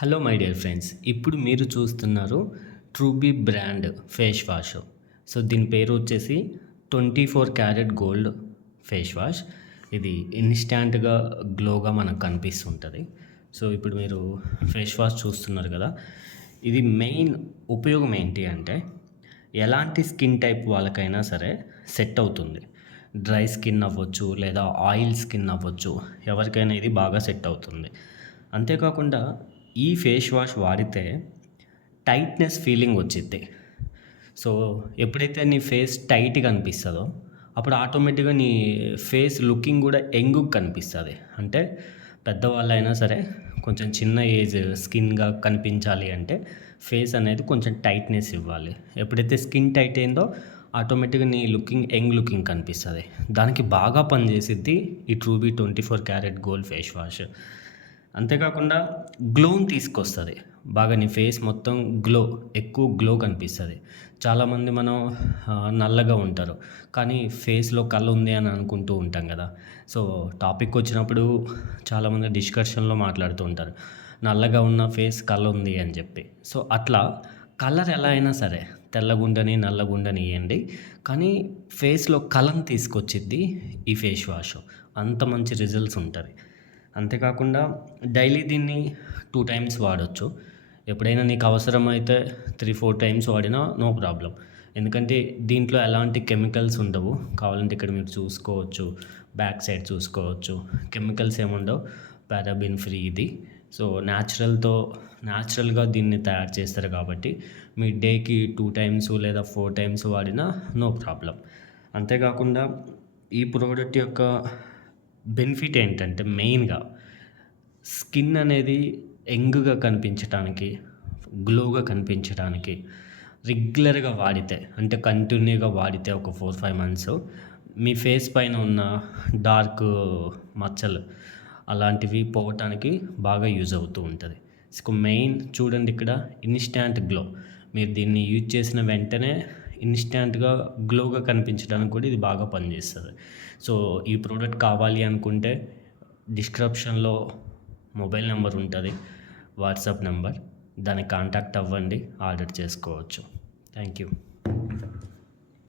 Hello my dear friends, ఇప్పుడు మీరు చూస్తున్నారు ట్రూబీ బ్రాండ్ ఫేస్ వాష్. సో దీని పేరు వచ్చేసి 24 క్యారెట్ గోల్డ్ ఫేస్ వాష్. ఇది ఇన్స్టాంట్గా గ్లోగా మనకు కనిపిస్తుంటుంది. సో ఇప్పుడు మీరు ఫేస్ వాష్ చూస్తున్నారు కదా, ఇది మెయిన్ ఉపయోగం ఏంటి అంటే ఎలాంటి స్కిన్ టైప్ వాళ్ళకైనా సరే సెట్ అవుతుంది. డ్రై స్కిన్ అవ్వచ్చు, లేదా ఆయిల్ స్కిన్ అవ్వచ్చు, ఎవరికైనా ఇది బాగా సెట్ అవుతుంది. అంతేకాకుండా ఈ ఫేస్ వాష్ వాడితే టైట్నెస్ ఫీలింగ్ వచ్చిద్ది. సో ఎప్పుడైతే నీ ఫేస్ టైట్గా అనిపిస్తుందో అప్పుడు ఆటోమేటిక్గా నీ ఫేస్ లుకింగ్ కూడా యంగ్గా కనిపిస్తుంది. అంటే పెద్దవాళ్ళైనా సరే కొంచెం చిన్న ఏజ్ స్కిన్గా కనిపించాలి అంటే ఫేస్ అనేది కొంచెం టైట్నెస్ ఇవ్వాలి. ఎప్పుడైతే స్కిన్ టైట్ అయిందో ఆటోమేటిక్గా నీ యంగ్ లుకింగ్ కనిపిస్తుంది. దానికి బాగా పనిచేసిద్ది ఈ ట్రూబీ 24 క్యారెట్ గోల్డ్ ఫేస్ వాష్. అంతేకాకుండా గ్లోని తీసుకొస్తుంది. బాగా నీ ఫేస్ మొత్తం ఎక్కువ గ్లో కనిపిస్తుంది. చాలామంది మనం నల్లగా ఉంటారు, కానీ ఫేస్లో కళ ఉంది అని అనుకుంటూ ఉంటాం కదా. సో టాపిక్ వచ్చినప్పుడు చాలామంది డిస్కషన్లో మాట్లాడుతూ ఉంటారు, నల్లగా ఉన్న ఫేస్ కళ ఉంది అని చెప్పి. సో అట్లా కలర్ ఎలా అయినా సరే తెల్లగుండని నల్లగుండని ఇవ్వండి, కానీ ఫేస్లో కళను తీసుకొచ్చిద్ది ఈ ఫేస్ వాష్. అంత మంచి రిజల్ట్స్ ఉంటుంది. అంతేకాకుండా డైలీ దీన్ని 2 టైమ్స్ వాడొచ్చు. ఎప్పుడైనా నీకు అవసరమైతే 3-4 టైమ్స్ వాడినా నో ప్రాబ్లం. ఎందుకంటే దీంట్లో ఎలాంటి కెమికల్స్ ఉండవు. కావాలంటే ఇక్కడ మీరు చూసుకోవచ్చు, బ్యాక్ సైడ్ చూసుకోవచ్చు. కెమికల్స్ ఏముండవు, పారాబిన్ ఫ్రీ ఇది. సో న్యాచురల్గా దీన్ని తయారు చేస్తారు కాబట్టి మీ డేకి 2 టైమ్స్ లేదా 4 టైమ్స్ వాడినా నో ప్రాబ్లం. అంతేకాకుండా ఈ ప్రోడక్ట్ యొక్క బెనిఫిట్ ఏంటంటే మెయిన్గా స్కిన్ అనేది యంగ్గా కనిపించడానికి, గ్లోగా కనిపించడానికి రెగ్యులర్గా వాడితే, అంటే కంటిన్యూగా వాడితే ఒక 4-5 మంత్స్ మీ ఫేస్ పైన ఉన్న డార్క్ మచ్చలు అలాంటివి పోవటానికి బాగా యూజ్ అవుతూ ఉంటుంది. సో మెయిన్ చూడండి, ఇక్కడ ఇన్స్టాంట్ గ్లో. మీరు దీన్ని యూజ్ చేసిన వెంటనే ఇన్స్టాంట్గా గ్లోగా కనిపించడానికి కూడా ఇది బాగా పనిచేస్తుంది. సో ఈ ప్రోడక్ట్ కావాలి అనుకుంటే డిస్క్రిప్షన్లో మొబైల్ నెంబర్ ఉంటుంది, వాట్సాప్ నెంబర్, దానికి కాంటాక్ట్ అవ్వండి, ఆర్డర్ చేసుకోవచ్చు. Thank you.